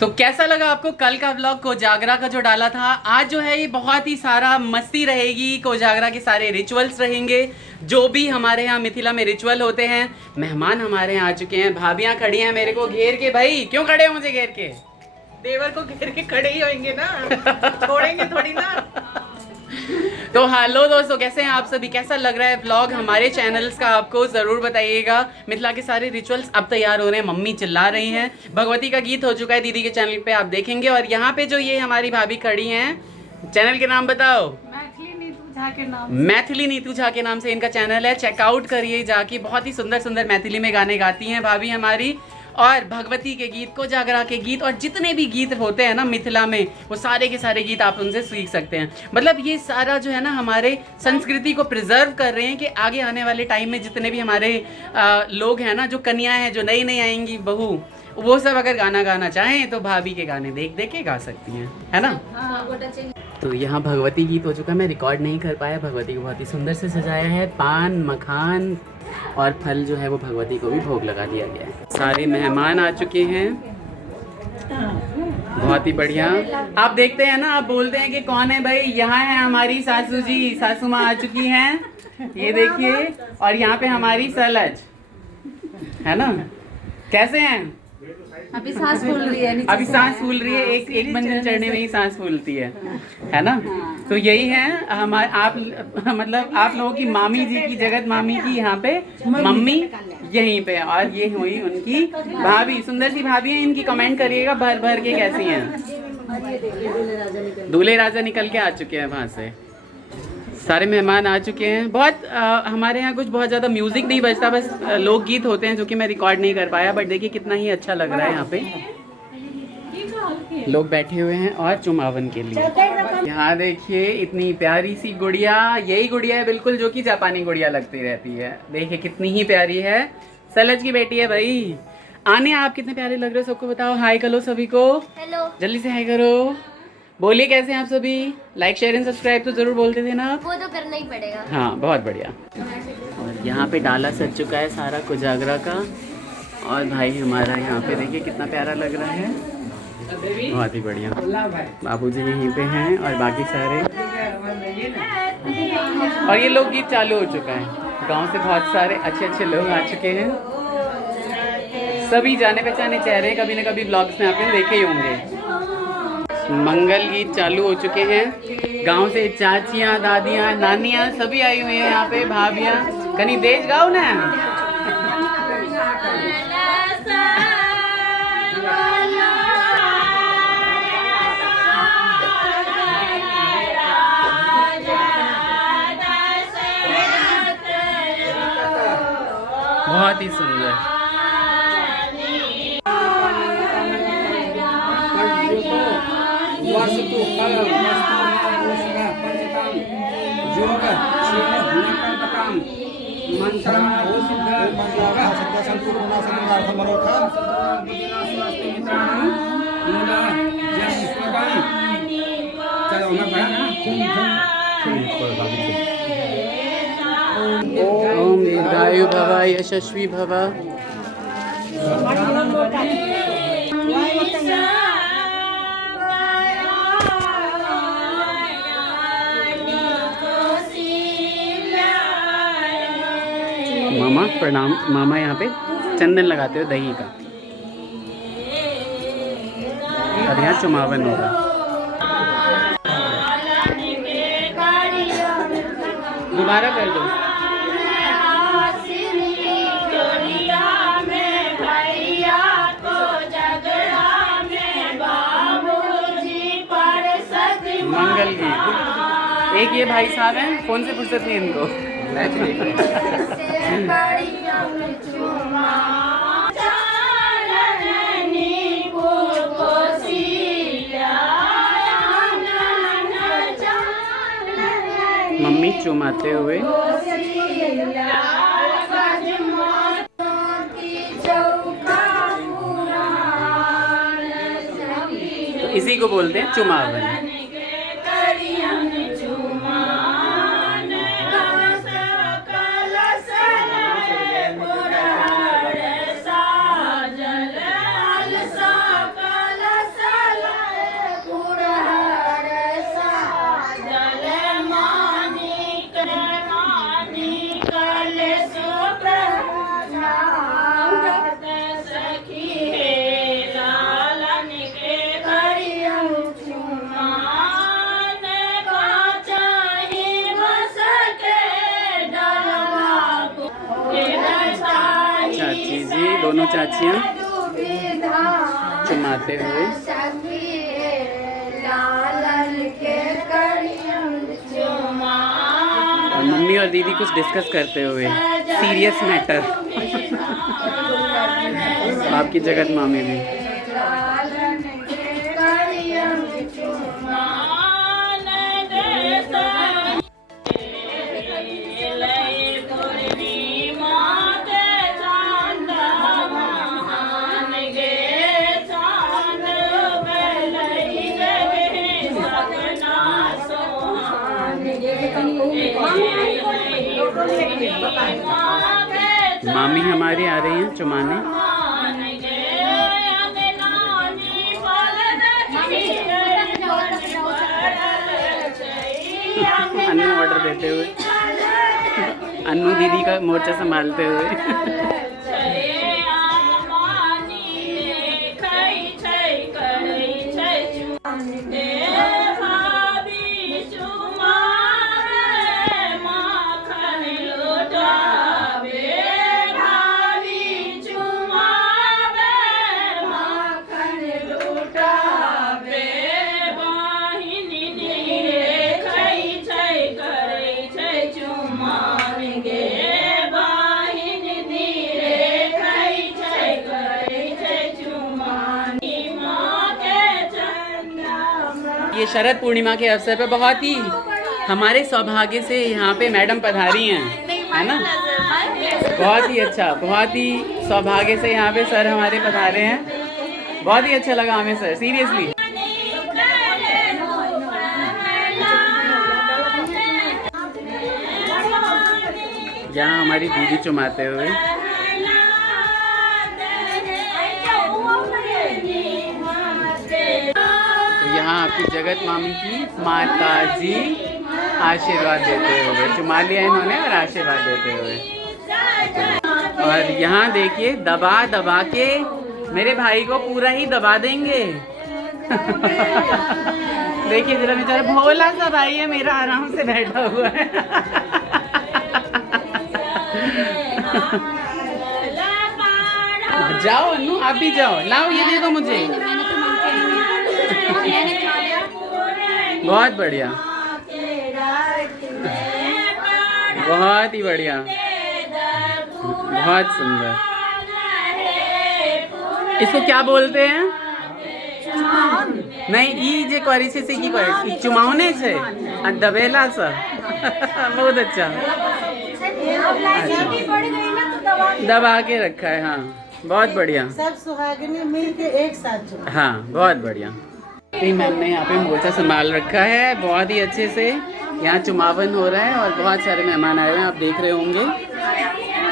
तो कैसा लगा आपको कल का व्लॉग कोजागरा का जो डाला था? आज जो है ये बहुत ही सारा मस्ती रहेगी, कोजागरा के सारे रिचुअल्स रहेंगे, जो भी हमारे यहाँ मिथिला में रिचुअल होते हैं। मेहमान हमारे यहाँ आ चुके हैं, भाभियाँ खड़ी हैं मेरे को घेर के। भाई क्यों खड़े हो मुझे घेर के? देवर को घेर के खड़े ही होंगे ना, छोड़ेंगे थोड़ी ना। तो हेलो दोस्तों, कैसे हैं आप सभी? कैसा लग रहा है व्लॉग हमारे चैनल्स का? आपको ज़रूर बताइएगा। मिथिला के सारे रिचुअल्स अब तैयार हो रहे हैं, मम्मी चिल्ला रही हैं। भगवती का गीत हो चुका है, दीदी के चैनल पे आप देखेंगे। और यहाँ पे जो ये हमारी भाभी खड़ी हैं, चैनल के नाम बताओ। मैथिली नीतू झा के नाम। मैथिली नीतू झा के नाम से इनका चैनल है, चेकआउट करिए जाके। बहुत ही सुंदर सुंदर मैथिली में गाने गाती हैं भाभी हमारी। और भगवती के गीत, कोजागरा के गीत और जितने भी गीत होते हैं ना मिथिला में, वो सारे के सारे गीत आप उनसे सीख सकते हैं। मतलब ये सारा जो है ना हमारे संस्कृति को प्रिजर्व कर रहे हैं कि आगे आने वाले टाइम में जितने भी हमारे लोग हैं ना, जो कन्याएं हैं, जो नई नई आएंगी बहू, वो सब अगर गाना गाना चाहें तो भाभी के गाने देख देख के गा सकती हैं, है ना। तो यहाँ भगवती गीत हो चुका है, मैं रिकॉर्ड नहीं कर पाया। भगवती को बहुत ही सुंदर से सजाया है, पान मखान और फल जो है वो भगवती को भी भोग लगा दिया गया है। सारे मेहमान आ चुके हैं, बहुत ही बढ़िया। आप देखते हैं ना, आप बोलते हैं कि कौन है भाई? यहाँ है हमारी सासू जी, सासू माँ आ चुकी हैं, ये देखिए। और यहाँ पे हमारी सलज है ना। कैसे हैं? अभी सांस फूल रही है, अभी सांस फूल रही है, एक मंजिल चढ़ने में ही सांस फूलती है ना। तो यही है हमारे आप, मतलब आप लोगों की मामी जी की, जगत मामी की यहाँ पे मम्मी यहीं पे। और ये हुई उनकी भाभी, सुंदर सी भाभी है। इनकी कमेंट करिएगा भर भर के कैसी हैं। दूल्हे राजा निकल के आ चुके हैं वहाँ से, सारे मेहमान आ चुके हैं। बहुत हमारे यहाँ कुछ बहुत ज़्यादा म्यूज़िक नहीं बजता, बस लोकगीत होते हैं जो कि मैं रिकॉर्ड नहीं कर पाया। बट देखिए कितना ही अच्छा लग रहा है। यहाँ पे लोग बैठे हुए हैं और चुमावन के लिए। यहाँ देखिए इतनी प्यारी सी गुड़िया, यही गुड़िया है बिल्कुल जो कि जापानी गुड़िया लगती रहती है। देखिए कितनी ही प्यारी है, सलज की बेटी है भाई। आने आप कितने प्यारे लग रहे हो, सबको बताओ हाय करो सभी को। हेलो, जल्दी से हाय करो। बोलिए कैसे हैं आप सभी? लाइक शेयर एंड सब्सक्राइब तो जरूर बोलते थे ना आप। वो तो करना ही पड़ेगा। हाँ बहुत बढ़िया। और यहाँ पे डाला सज चुका है सारा कोजागरा का। और भाई हमारा यहाँ पे देखिए कितना प्यारा लग रहा है, बहुत ही बढ़िया। बाबूजी यहीं पे हैं और बाकी सारे। और ये लोकगीत चालू हो चुका है, गांव से बहुत सारे अच्छे अच्छे लोग आ चुके हैं। सभी जाने पहचाने चेहरे कभी न कभी ब्लॉग्स में आपने देखे ही होंगे। मंगल गीत चालू हो चुके हैं। गांव से चाचियाँ, दादियाँ, नानियाँ सभी आई हुई हैं यहाँ पे, भाभियाँ। कहीं तेज गाओ ना। बहुत ही सुंदर। ओम दीर्घायु भव यशस्वी भव। मामा प्रणाम। मामा यहाँ पे चंदन लगाते हो दही का, और यहाँ चुमावन होगा। दोबारा कर दो। मंगल गीत। एक ये भाई साहब हैं, कौन से फुर्सत है इनको? मम्मी चुमाते हुए। तो इसी को बोलते हैं चुमावन। दोनों चाचियाँ चुमाते हुए। और मम्मी और दीदी कुछ डिस्कस करते हुए, सीरियस मैटर। आपकी जगत मामी भी। मामी हमारी आ रही हैं चुमाने। अन्नू ऑर्डर देते हुए, अन्नू दीदी का मोर्चा संभालते हुए। ये शरद पूर्णिमा के अवसर पर बहुत ही हमारे सौभाग्य से यहाँ पे मैडम पधारी हैं, है ना। बहुत ही अच्छा, बहुत ही सौभाग्य से यहाँ पे सर हमारे पधारे हैं। बहुत ही अच्छा लगा हमें सर, सीरियसली। यहाँ हमारी दीदी चुमाते हुए। यहाँ आपकी जगत मामी की माता जी आशीर्वाद देते हुए, चुमा लिया इन्होंने और आशीर्वाद देते हुए। और यहाँ देखिए दबा दबा के मेरे भाई को पूरा ही दबा देंगे। देखिए जरा बेचारा भोला सा भाई है मेरा, आराम से बैठा हुआ है। जाओ अन्नू, आप भी जाओ, लाओ ये दे दो मुझे। बहुत बढ़िया, बहुत ही बढ़िया, बहुत सुंदर। इसको क्या बोलते हैं? नहीं, ई जे करी से की करे चुमावने से दबेला सा। बहुत अच्छा, दबा के रखा है। हाँ बहुत बढ़िया, सब सुहागिनी मिल के एक साथ। हाँ बहुत बढ़िया। मैम ने यहाँ पे मोर्चा संभाल रखा है बहुत ही अच्छे से। यहाँ चुमावन हो रहा है और बहुत सारे मेहमान आए हुए हैं, आप देख रहे होंगे।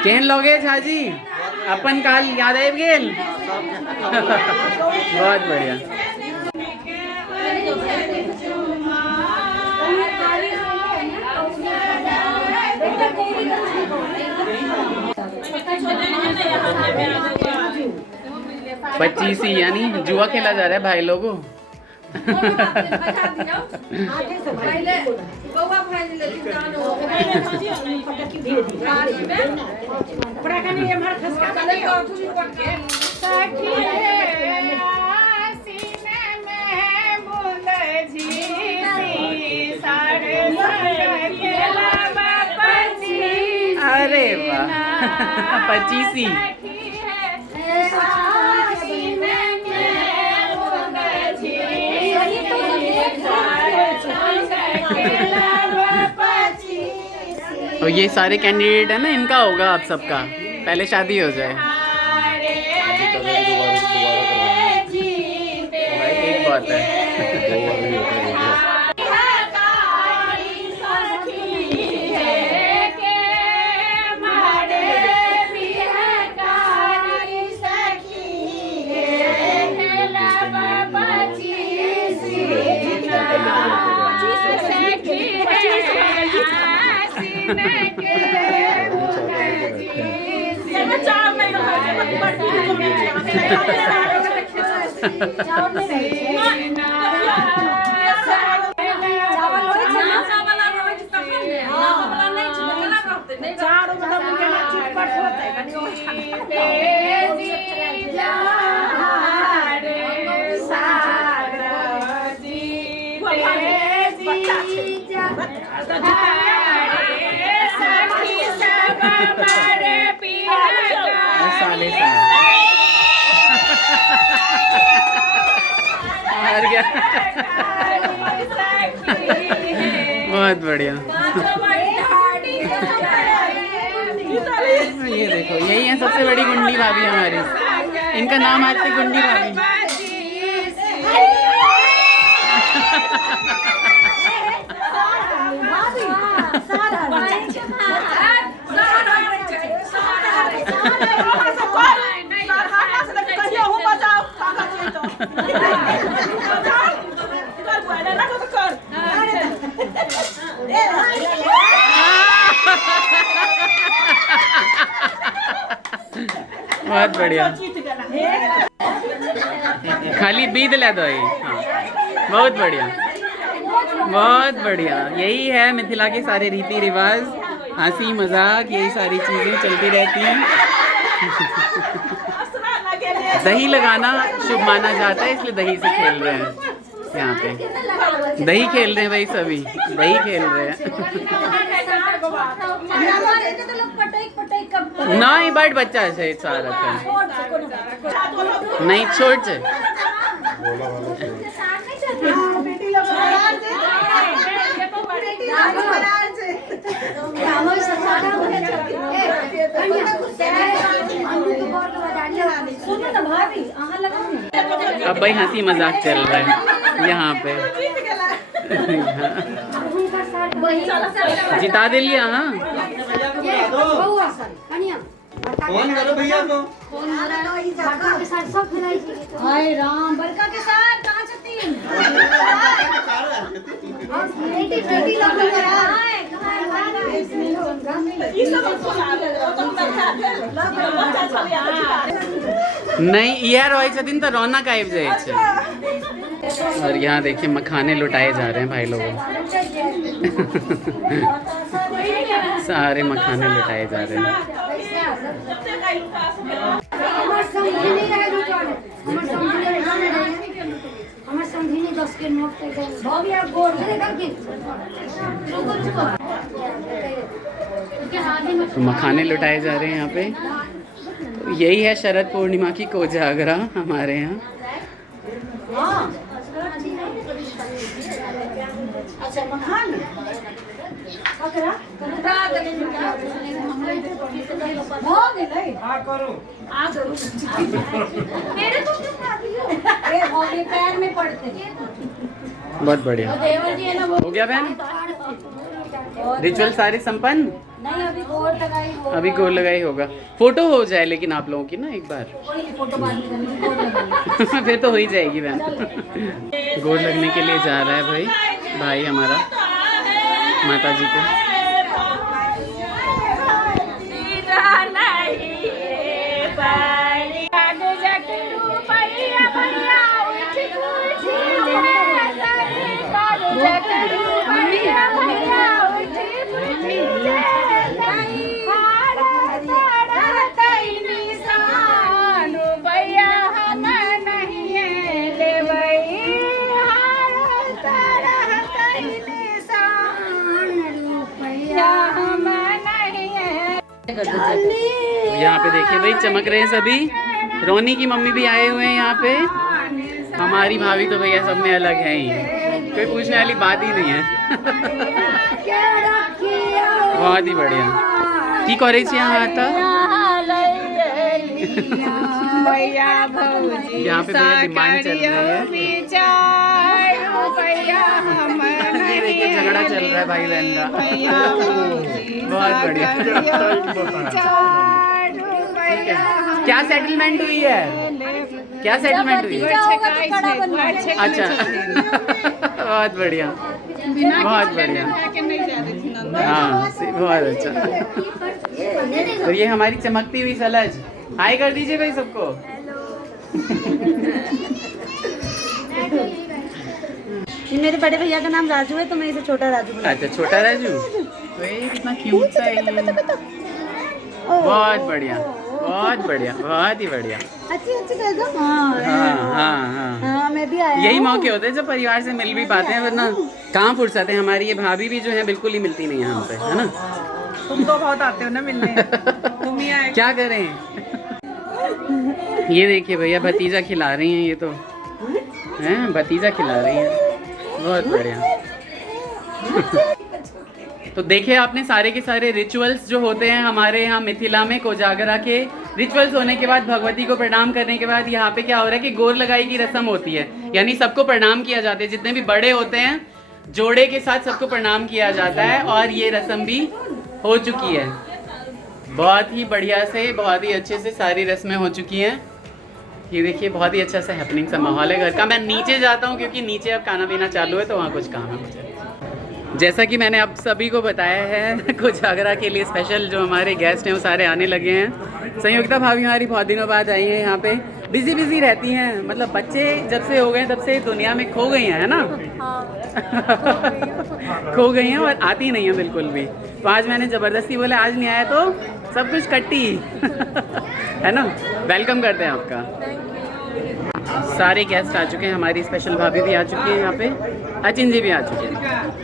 केहन लोगे झाजी, अपन काल याद आए गेल। बहुत बढ़िया। पच्चीसी यानी जुआ खेला जा रहा है भाई लोगों। अरे वाह, पच्चीसी। और ये सारे कैंडिडेट है ना, इनका होगा आप सबका, पहले शादी हो जाए। भाई एक बात है। साले साल हार गया। बहुत बढ़िया। ये देखो, यही है सबसे बड़ी गुंडी भाभी हमारी। इनका नाम आज से गुंडी भाभी। बहुत बढ़िया। खाली बीद ले दो। हाँ, बहुत बढ़िया, बहुत बढ़िया। यही है मिथिला के सारे रीति रिवाज, हंसी मजाक, यही सारी चीजें चलती रहती हैं। दही लगाना शुभ माना जाता है, इसलिए दही से खेल रहे हैं यहाँ पे। दही खेल रहे हैं भाई, सभी दही खेल रहे हैं। नहीं बट बच्चा से सारा नहीं छोट से अब भाई हंसी मजाक चल रहा है यहाँ पे। जिता दे लिया। हाँ फोन करो भैया को। हाय राम, बरका के साथ कहाँ छतीन? नहीं यार रोई छतीन तो रौनक आइब जाए छे। और यहाँ देखिए मखाने लुटाए जा रहे हैं भाई लोगों। सारे मखाने लुटाए जा रहे हैं। तो मखाने लुटाए जा रहे हैं यहाँ पे। तो यही है शरद पूर्णिमा की कोजागरा हमारे यहाँ। अच्छा मखान पैर में पड़ते। बहुत बढ़िया हो गया बहन। रिचुअल सारे संपन्न। नहीं अभी गोर लगाई अभी गोर लगाई होगा। फोटो हो जाए लेकिन आप लोगों की ना एक बार। फोटो बाद में करनी, गोर लगाई। फिर तो हो ही जाएगी बहन। गोर लगने के लिए जा रहा है भाई हमारा माता जी को। यहाँ पे देखिए भाई चमक रहे हैं सभी। रोनी की मम्मी भी आए हुए हैं यहाँ पे। हमारी भाभी तो भैया सब में अलग है ही, कोई पूछने वाली बात ही नहीं है। बहुत ही बढ़िया। की करे यहाँ आता यहाँ पे भैया डिमांड चल रही है। ये देखिए झगड़ा चल रहा है भाई बहन का। बहुत बढ़िया। क्या सेटलमेंट हुई है? क्या सेटलमेंट हुई है? अच्छा बहुत बढ़िया, बहुत बढ़िया। हाँ बहुत अच्छा। तो ये हमारी चमकती हुई सलज। हाय कर दीजिए भाई सबको। मेरे बड़े भैया का नाम राजू है तो मैं इसे छोटा राजू बुलाती हूँ। अच्छा छोटा राजू। कितना क्यूट सा है। बहुत बढ़िया, बहुत बढ़िया, बहुत ही बढ़िया। अच्छी अच्छी कर दो। हाँ हाँ हाँ हाँ। हाँ मैं भी आया। यही मौके होते हैं जब परिवार से मिल भी पाते हैं, वरना कहाँ फुर्सत है। हमारी ये भाभी भी जो है बिल्कुल ही मिलती नहीं है हमसे, है ना। तुम तो बहुत आते हो ना मिलने, तुम ही आए। क्या करें। ये देखिए भैया भतीजा खिला रही हैं, ये तो हैं भतीजा खिला रही हैं, बहुत बढ़िया। तो देखिए आपने सारे के सारे रिचुअल्स जो होते हैं हमारे यहाँ मिथिला में कोजागरा के रिचुअल्स होने के बाद भगवती को प्रणाम करने के बाद यहाँ पे क्या हो रहा है कि गोर लगाई की रस्म होती है, यानी सबको प्रणाम किया जाता है, जितने भी बड़े होते हैं जोड़े के साथ सबको प्रणाम किया जाता है। और ये रस्म भी हो चुकी है, बहुत ही बढ़िया से, बहुत ही अच्छे से सारी रस्में हो चुकी हैं। ये देखिए बहुत ही अच्छा सा हैपनिंग सा माहौल है घर का। मैं नीचे जाता हूँ क्योंकि नीचे अब खाना पीना चालू है, तो वहाँ कुछ काम है मुझे। जैसा कि मैंने आप सभी को बताया है, कोजागरा के लिए स्पेशल जो हमारे गेस्ट हैं वो सारे आने लगे हैं। संयुक्ता भाभी हमारी बहुत दिनों बाद आई हैं यहाँ पे, बिजी रहती हैं, मतलब बच्चे जब से हो गए तब से दुनिया में खो गई हैं, है ना। खो गई हैं और आती नहीं हैं बिल्कुल भी। तो आज मैंने ज़बरदस्ती बोला आज नहीं आया तो सब कुछ कट्टी है ना। वेलकम करते हैं आपका। सारे गेस्ट आ चुके हैं, हमारी स्पेशल भाभी भी आ चुकी है यहाँ पे, अचिन जी भी आ चुके हैं।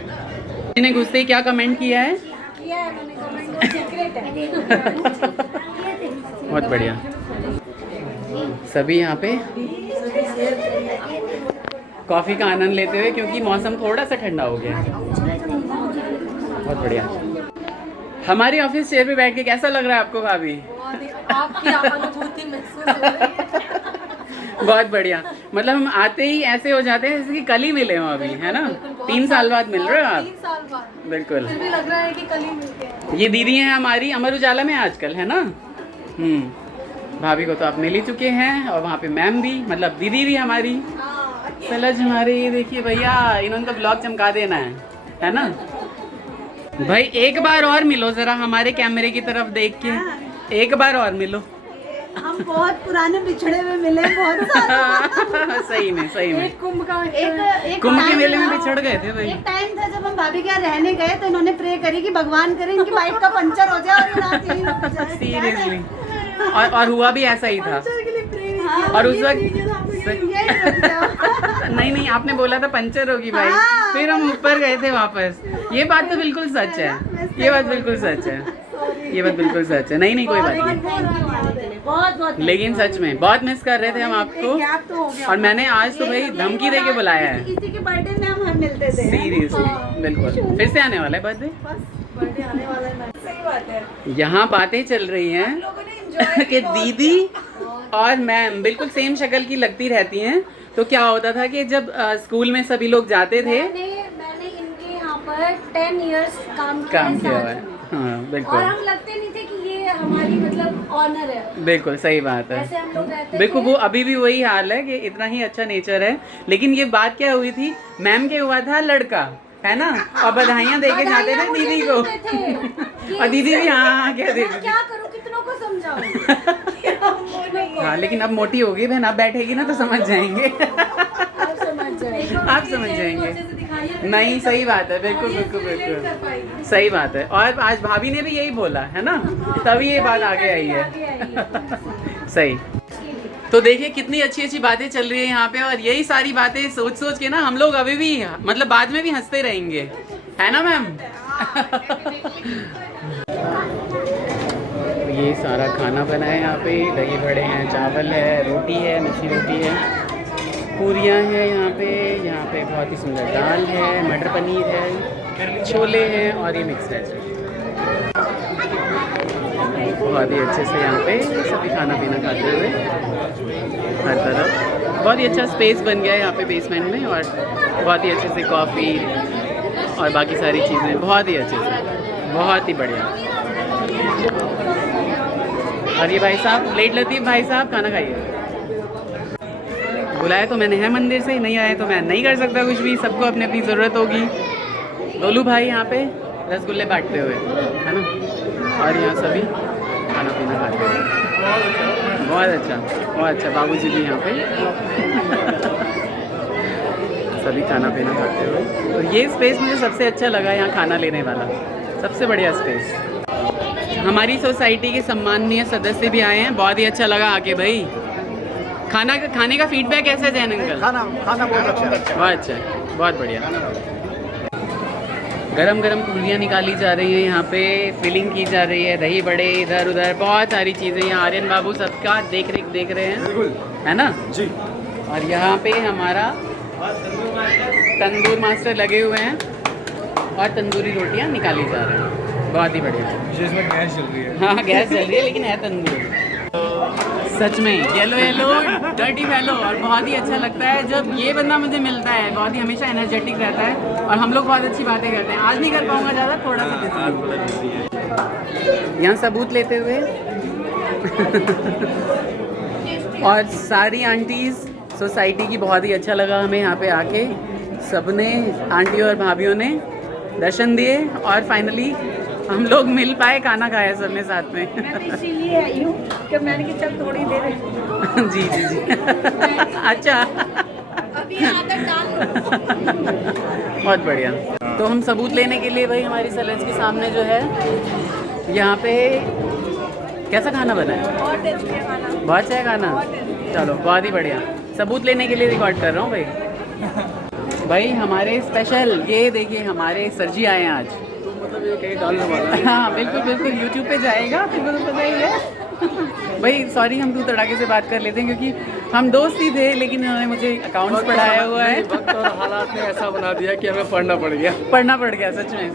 इन्हें घुसते ही क्या कमेंट किया है? बहुत बढ़िया। सभी यहाँ पे कॉफ़ी का आनंद लेते हुए, क्योंकि मौसम थोड़ा सा ठंडा हो गया है। बहुत बढ़िया। हमारी ऑफिस चेयर पे बैठ के कैसा लग रहा है आपको भाभी? आपकी अनुभूति महसूस हो रही है। बहुत बढ़िया। मतलब हम आते ही ऐसे हो जाते हैं जैसे कि कल ही मिले हो अभी, है ना। 3 साल बाद मिल रहे हो आप। 3 साल बाद बिल्कुल फिर भी लग रहा है कि कल ही मिलते हैं। ये दीदी हैं हमारी अमर उजाला में आजकल, है ना। भाभी को तो आप मिल ही चुके हैं, और वहाँ पे मैम भी, मतलब दीदी भी हमारी सलज हमारी। देखिए भैया इन्होंने तो ब्लॉग चमका देना है ना। भाई एक बार और मिलो जरा हमारे कैमरे की तरफ देख के, एक बार और मिलो। हम बहुत पुराने बिछड़े हुए मिले, बहुत सालों। सही में एक कुंभ का एक कुंभ के मेले में बिछड़ गए थे भाई। एक टाइम था जब हम भाभी के यहाँ रहने गए तो इन्होंने प्रे करी कि भगवान करे इनकी बाइक का पंचर हो जाए और ये रात यहीं रुक जाए। सीरियसली। और हुआ भी ऐसा ही था। और उस वक्त नहीं आपने बोला था पंचर होगी भाई, फिर हम ऊपर गए थे वापस। ये बात तो बिल्कुल सच है, ये बात बिल्कुल सच है, ये बात बिल्कुल सच है। नहीं कोई बात नहीं, बहुत लेकिन सच में बहुत मिस कर रहे थे हम आपको। और मैंने आज तो भाई धमकी दे के बुलाया है। किसी के बर्थडे में हम मिलते थे। सीरियसली बिल्कुल। फिर से आने वाला है बर्थडे आने वाला है। सही बात है। यहाँ बातें चल रही हैं कि दीदी और मैम बिल्कुल सेम शक्ल की लगती रहती हैं। तो क्या होता था कि जब स्कूल में सभी लोग जाते थे, मैंने इनके यहाँ पर 10 इयर्स काम किया हुआ है। हाँ बिल्कुल। और हम लगते नहीं थे कि ये हमारी मतलब ऑनर है। बिल्कुल सही बात है। ऐसे हम लोग रहते बिल्कुल थे। वो अभी भी वही हाल है कि इतना ही अच्छा नेचर है। लेकिन ये बात क्या हुई थी, मैम के हुआ था लड़का, है ना, और बधाइयाँ दे के जाते थे दीदी को। और दीदी भी हाँ कह देती थी। क्या करूँ, कितनों को समझाऊं। हाँ लेकिन अब मोटी होगी बहन, अब बैठेगी ना तो समझ जाएंगे। आप समझ जाएंगे। नहीं सही बात है, बिल्कुल बिल्कुल बिल्कुल सही बात है। और आज भाभी ने भी यही बोला है ना, तभी ये बात आगे आई है। सही। तो देखिए कितनी अच्छी अच्छी बातें चल रही है यहाँ पे, और यही सारी बातें सोच सोच के ना हम लोग अभी भी मतलब बाद में भी हंसते रहेंगे, है ना मैम। ये सारा खाना बना है यहाँ पे, दही बड़े हैं, चावल है, रोटी है, मच्छी रोटी है, पूरियाँ हैं यहाँ पे बहुत ही सुंदर दाल है, मटर पनीर है, छोले हैं और ये मिक्स वेज है। बहुत ही अच्छे से यहाँ पे सभी खाना पीना खाते हुए, हर तरफ बहुत ही अच्छा स्पेस बन गया है यहाँ पे बेसमेंट में, और बहुत ही अच्छे से कॉफ़ी और बाकी सारी चीज़ें बहुत ही अच्छे से, बहुत ही बढ़िया। और ये भाई साहब लेट लतीफ़ भाई साहब खाना खाइए। बुलाया तो मैंने है मंदिर से, नहीं आया तो मैं नहीं कर सकता कुछ भी, सबको अपनी अपनी ज़रूरत होगी। गोलू भाई यहाँ पे रसगुल्ले बांटते हुए, है ना, और यहाँ सभी खाना पीना खाते हुए। बहुत अच्छा बाबूजी भी यहाँ पे सभी खाना पीना खाते हुए। तो ये स्पेस मुझे सबसे अच्छा लगा, यहाँ खाना लेने वाला सबसे बढ़िया स्पेस। हमारी सोसाइटी के सम्माननीय सदस्य भी आए हैं, बहुत ही अच्छा लगा आके भाई, खाने का फीडबैक कैसा है जैन अंकल? खाना बहुत अच्छा है। बहुत अच्छा है, बहुत बढ़िया। गरम गरम पूरियाँ निकाली जा रही हैं यहाँ पे, फिलिंग की जा रही है, दही बड़े इधर उधर बहुत सारी चीज़ें। यहाँ आर्यन बाबू सबका देख रहे हैं, बिल्कुल है ना जी। और यहाँ पे हमारा तंदूर मास्टर लगे हुए हैं और तंदूरी रोटियाँ निकाली जा रही हैं, बहुत ही बढ़िया। इसमें गैस चल रही है। हाँ गैस जल रही है लेकिन है तंदूर। सच में येलो येलो डर्टी फैलो, और बहुत ही अच्छा लगता है जब ये बंदा मुझे मिलता है। बहुत ही हमेशा एनर्जेटिक रहता है और हम लोग बहुत अच्छी बातें करते हैं। आज नहीं कर पाऊंगा ज़्यादा, थोड़ा सा बिजी है। यहाँ सबूत लेते हुए और सारी आंटीज़ सोसाइटी की, बहुत ही अच्छा लगा हमें यहाँ पे आके। सबने, आंटी और भाभीयों ने दर्शन दिए और फाइनली हम लोग मिल पाए, खाना खाया सबने साथ में। इसीलिए आई हूँ कि मैंने कि चल थोड़ी देर जी जी जी अच्छा अभी आदत डाल लो। बहुत बढ़िया। तो हम सबूत लेने के लिए भाई हमारी सैलेड्स के सामने जो है यहाँ पे कैसा खाना बना है? बहुत टेस्टी है खाना। बहुत अच्छा है खाना, चलो बहुत ही बढ़िया। सबूत लेने के लिए रिकॉर्ड कर रहा हूँ भाई। भाई हमारे स्पेशल ये देखिए, हमारे सर जी आए हैं आज। मतलब ये कहीं डालने वाला है। हाँ बिल्कुल बिल्कुल, यूट्यूब पे जाएगा, तुमको तो पता ही है। भाई सॉरी, हम तू तड़ाके से बात कर लेते हैं क्योंकि हम दोस्त ही थे, लेकिन उन्होंने मुझे अकाउंट्स पढ़ाया हुआ है। वक्त और हालात ने ऐसा बना दिया कि हमें पढ़ना पड़ गया। सच में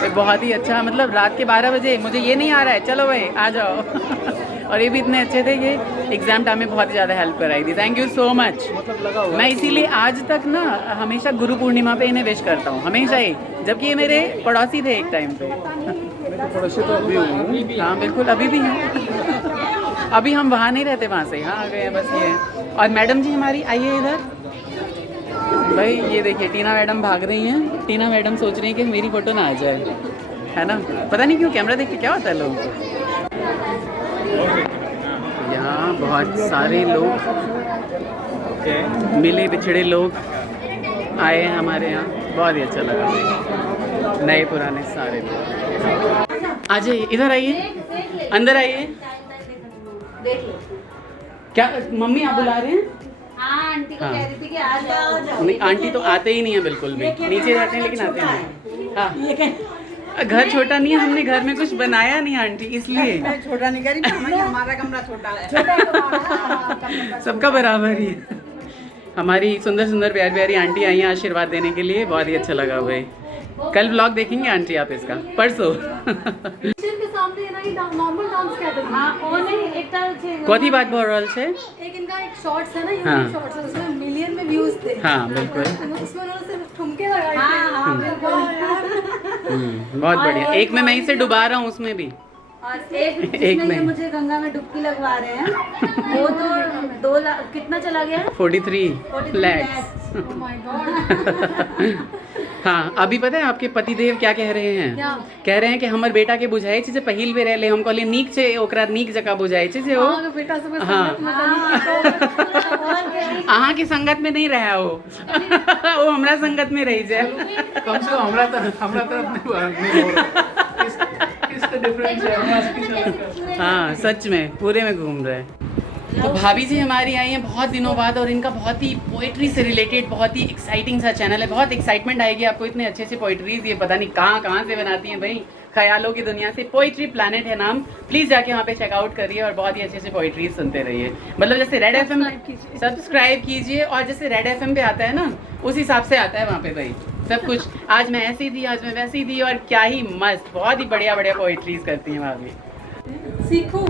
तो बहुत ही अच्छा, मतलब रात के 12 बजे मुझे ये नहीं आ रहा है, चलो भाई आ जाओ और ये भी इतने अच्छे थे कि एग्जाम टाइम में बहुत ज़्यादा हेल्प कराई थी। Thank you so much. मतलब लगा हुआ। मैं इसीलिए आज तक ना हमेशा गुरु पूर्णिमा पे इन्हें विश करता हूँ, हमेशा ही, जबकि ये मेरे पड़ोसी थे एक टाइम पे। पड़ोसी तो अभी हूँ। हाँ बिल्कुल, अभी भी हैं। अभी हम वहाँ नहीं रहते, वहाँ से यहाँ आ गए हैं बस ये। और मैडम जी हमारी आइए इधर। भाई ये देखिए टीना मैडम भाग रही हैं। टीना मैडम सोच रही हैं कि मेरी फ़ोटो ना आ जाए, है ना। पता नहीं क्यों कैमरा देख के क्या होता है लोगों को। यहाँ बहुत सारे लोग, मिले बिछड़े लोग आए हैं हमारे यहाँ, बहुत ही अच्छा लगा। नए पुराने सारे लोग। आ जाइए, इधर आइए, अंदर आइए। क्या मम्मी आप बुला रहे हैं? हाँ आंटी को हाँ। कह रही थी कि आ जाओ। नहीं आंटी तो आते ही नहीं है बिल्कुल भी, नीचे रहते हैं लेकिन आते नहीं। हाँ घर छोटा नहीं है, हमने घर में कुछ बनाया नहीं आंटी, इसलिए छोटा नहीं करी, हमारा कमरा छोटा है। सबका बराबर ही है। हमारी सुंदर सुंदर प्यारी प्यारी आंटी आई हैं आशीर्वाद देने के लिए, बहुत ही अच्छा लगा भाई। कल व्लॉग देखेंगे आंटी आप इसका, परसों। के सामने है ना ये नॉर्मल डांस कहते हैं। हाँ और नहीं एक कथी बात बोल रहा है? एक इनका एक शॉर्ट्स है ना, ये हाँ। शॉर्ट्स है, उसमें मिलियन में व्यूज थे। हाँ बिल्कुल। उसमें उन्होंने सिर्फ ठुमके लगाए थे। हाँ हाँ बिल्कुल। बहुत बढ़िया। एक मैं इसे डुबा रहा हूँ उसमें भी। और एक एक जिसमें ये नहीं। मुझे गंगा में डुबकी लगवा रहे हैं, वो तो 2 लाख कितना चला गया है? 43 lakhs। Oh my God। हाँ अभी पता है आपके पतिदेव क्या कह रहे हैं? क्या? कह रहे हैं कि हमर बेटा के बुझाई छे पहिल बेर एले, हम कहलिए नीक छे, ओकरा नीक जगह बुझाई छे ओ। हाँ, बेटा से मैं हाँ। अहाँ के संगत में नहीं रहा वो वो हमरा संगत में रही जाए। कम से कम हमरा तरफ नहीं हो रहा। इसका डिफरेंस है। हाँ सच में पूरे में घूम रहे हैं। तो भाभी जी हमारी आई हैं बहुत दिनों बाद, और इनका बहुत ही पोइट्री से रिलेटेड बहुत ही एक्साइटिंग सा चैनल है। बहुत एक्साइटमेंट आएगी आपको, इतने अच्छे से पोइट्रीज ये पता नहीं कहाँ से बनाती हैं भाई, ख्यालों की दुनिया से। पोइट्री प्लैनेट है नाम, प्लीज़ जाके वहाँ पे चेकआउट करिए और बहुत ही अच्छे से पोइट्रीज सुनते रहिए। मतलब जैसे रेड एफएम सब्सक्राइब कीजिए, और जैसे रेड एफएम पे आता है ना उस हिसाब से आता है वहाँ पे भाई सब कुछ। आज मैं ऐसी थी, आज मैं वैसी थी, और क्या ही मस्त, बहुत ही बढ़िया बढ़िया पोइट्रीज करती हैं भाभी। सीखो।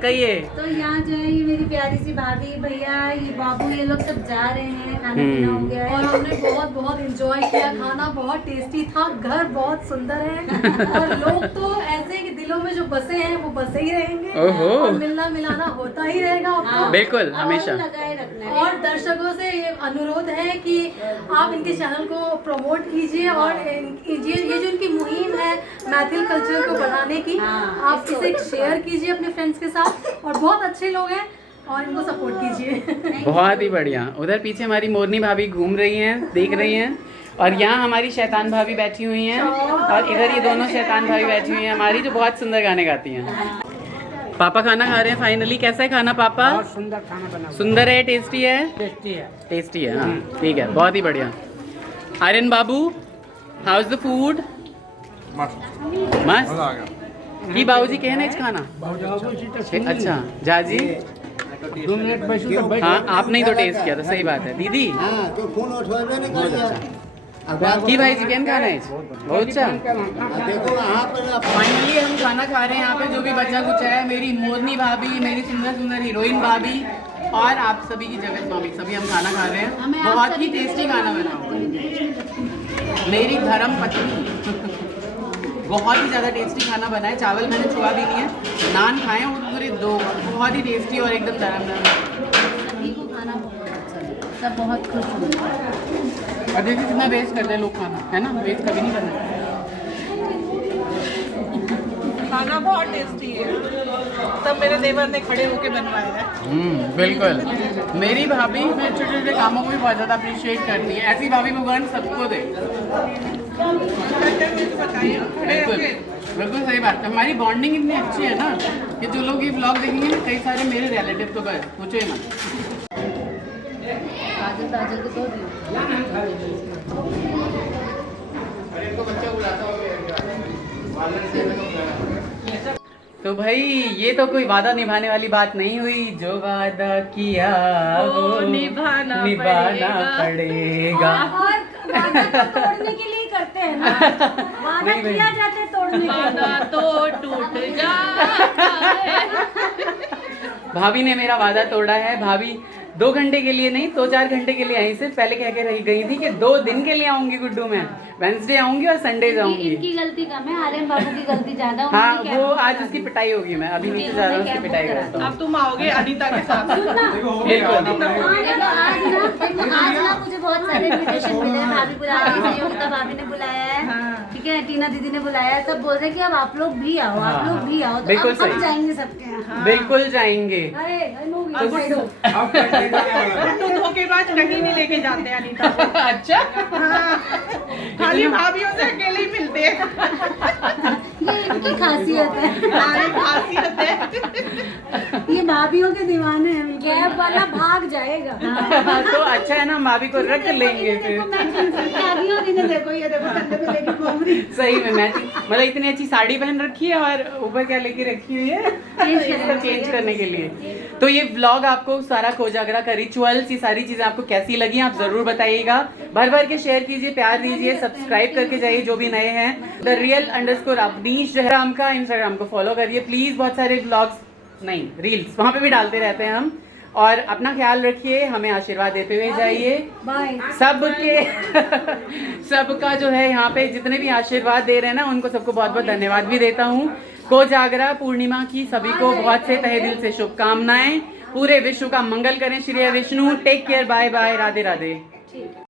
कहिए। तो यहाँ जो है ये मेरी प्यारी सी भाभी, भैया, ये बाबू, ये लोग सब जा रहे हैं, खाना पीना हो गया और है। हमने बहुत एंजॉय किया, खाना बहुत टेस्टी था, घर बहुत सुंदर है, और लोग तो ऐसे कि दिलों में जो बसे हैं वो बसे ही रहेंगे, ओहो। और मिलना मिलाना होता ही रहेगा आपको। बिल्कुल हमेशा। लगाए रखना है। और दर्शकों से ये अनुरोध है कि आप इनके चैनल को प्रमोट कीजिए, और ये जो इनकी मुहिम है मैथिल कल्चर को बढ़ाने की, आप इसे शेयर कीजिए अपने फ्रेंड्स के साथ, और बहुत अच्छे लोग हैं और इनको सपोर्ट कीजिए। बहुत ही बढ़िया। उधर पीछे हमारी मोरनी भाभी घूम रही हैं, देख रही हैं, और यहाँ हमारी शैतान भाभी बैठी हुई हैं, और इधर ये दोनों शैतान भाभी बैठी हुई हैं हमारी, जो बहुत सुंदर गाने गाती हैं। पापा खाना खा रहे हैं फाइनली। कैसा है खाना पापा? बहुत सुंदर खाना बना हुआ सुंदर है, टेस्टी है? टेस्टी है। टेस्टी है, हाँ ठीक है, बहुत ही बढ़िया। आर्यन बाबू, हाउ इज द फूड? मस्त। की बाबूजी कहना है खाना? अच्छा जाजी, 2 मिनट बैठो तो बैठ। हाँ आपने ही तो टेस्ट किया था, सही बात है। दीदी तो फोन उठवाबे नहीं करिए। की भाई चिकन खाना है? बहुत अच्छा। देखो यहाँ पर फाइनली हम खाना खा रहे हैं यहाँ पे, जो भी बचा कुछ है। मेरी मोरनी भाभी, मेरी सुंदर सुंदर हीरोइन भाभी और आप सभी की जगत मामी, सभी हम खाना खा रहे हैं। बहुत ही टेस्टी खाना बना हुआ है। मेरी धर्म पत्नी बहुत ही ज़्यादा टेस्टी खाना बना है। चावल मैंने छुआ भी नहीं है, नान खाए हैं और पूरे 2, बहुत ही टेस्टी और एकदम नरम नरम। सभी को खाना बहुत अच्छा लगा, सब बहुत खुश हुए। और देखिए कितना वेस्ट करते हैं लोग खाना, है ना? वेस्ट कभी नहीं करना। खाना बहुत टेस्टी है। सब मेरे देवर ने खड़े होके बनवाया है। बिल्कुल। मेरी भाभी मेरे छोटे छोटे कामों को भी बहुत ज़्यादा अप्रिशिएट करती है। ऐसी भाभी भगवान सबको दे। बिल्कुल बिल्कुल सही बात है। हमारी बॉन्डिंग इतनी अच्छी है ना कि जो लोग ये ब्लॉग देखेंगे ना, कई सारे मेरे रिलेटिव तो बस पूछो ही मत। ताजल को दो दियो। तो भाई ये तो कोई वादा निभाने वाली बात नहीं हुई। जो वादा किया वो निभाना पड़ेगा। और वादा तो तोड़ने के लिए करते हैं ना, वादा नहीं भाई। किया जाता है तोड़ने के लिए। तो टूट जाता है। भाभी ने मेरा वादा तोड़ा है। भाभी 2 घंटे के लिए नहीं, 2-4 घंटे के लिए आई। सिर्फ पहले कह के रही गई थी कि 2 दिन के लिए आऊंगी गुड्डू मैं, वेंसडे आऊंगी और संडे जाऊंगी। इनकी गलती कम है, आर्यन बाबू की गलती ज्यादा। हाँ उन्होंने क्या वो बोला? आज उसकी पिटाई होगी। मैं अभी नीचे जा रहा हूँ, उसकी पिटाई करता हूँ। अब तुम आओगे अनीता के साथ। बिल्कुल। देखो आज ना मुझे बहुत सारे इनविटेशन मिले हैं। भाभी बुला रही है, योगिता भाभी ने बुलाया है, ठीक है, टीना दीदी ने बुलाया है। सब बोल रहे हैं कि अब आप लोग भी आओ, आप लोग भी आओ। तो बिल्कुल अब सही। हम जाएंगे सबके यहाँ। बिल्कुल जाएंगे। गुड्डू धोखेबाज कहीं नहीं लेके जाते अनीता को। अच्छा हाँ, खाली भाभीयों से अकेले ही मिलते हैं। ये इनकी खासियत है। हमारी खासियत है। ये भाभीयों के दीवाने हैं। कैब वाला भाग जाएगा। तो अच्छा है ना, हम भाभी को रख लेंगे फिर। देखो ये देखो कंधे पे लेके घूम रही। सही में मैचिंग, मतलब इतनी अच्छी साड़ी पहन रखी है और ऊपर क्या लेके रखी हुई है, इसको चेंज करने के लिए। तो ये व्लॉग आपको सारा कोजागरा का रिचुअल्स, ये सारी चीजें आपको कैसी लगी आप जरूर बताइएगा। भर भर के शेयर कीजिए, प्यार दीजिए, सब्सक्राइब करके जाइए जो भी नए हैं। @real_avnish जहराम का इंस्टाग्राम को फॉलो करिए प्लीज। बहुत सारे व्लॉग्स नहीं रील्स वहाँ पे भी डालते रहते हैं हम। और अपना ख्याल रखिए, हमें आशीर्वाद देते हुए जाइए। बाय। सबके सबका जो है यहाँ पे जितने भी आशीर्वाद दे रहे हैं ना, उनको सबको बहुत बहुत धन्यवाद भी देता हूँ। कोजागरा पूर्णिमा की सभी को बहुत से तहे दिल से शुभकामनाएं। पूरे विश्व का मंगल करें। Shri Vishnu. Take care, bye bye, Radhe Radhe.